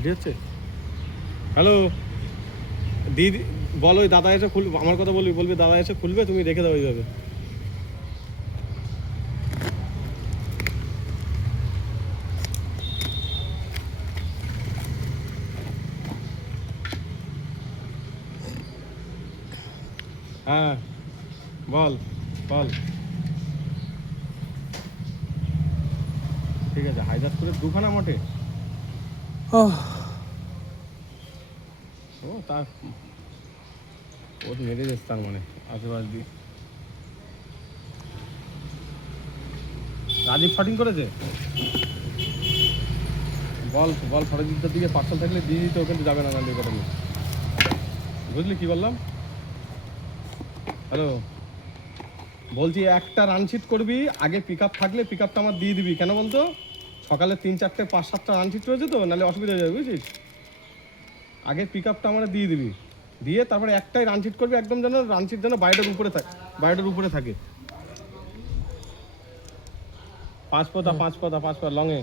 Video হচ্ছে। Hello দিদি, বলো ওই দাদা এসে খুলবে, আমার কথা বলবি দাদা এসে খুলবে, তুমি রেখে দাও ওইভাবে। হ্যাঁ বল বল। ঠিক আছে, হায়দারপুরের দুখানা মঠে। ও তার ও মেরে যাচ্ছে তার মানে আশেপাশ দিয়ে। রাজীব শটিং করেছে। বল বল, ফটোজিৎটার দিকে পার্সেল থাকলে দিয়ে দিতে, ওখানে যাবে না গান্ধী কথা। বুঝলি কি বললাম? হ্যালো, বলছি একটা রানশিট করবি, আগে পিক আপ থাকলে পিক আপটা আমার দিয়ে দিবি। কেন বলতো, সকালে 3-4টে 5-7টা রানশিট রয়েছে তো, নাহলে অসুবিধা হয়ে যাবে বুঝছিস। আগে পিক আপটা আমরা দিয়ে দিবি, দিয়ে তারপরে একটাই রানশিট করবি, একদম যেন রানশিট যেন বাইরের উপরে থাকে, বাইরের উপরে থাকে। 5 পাতা লংয়ে।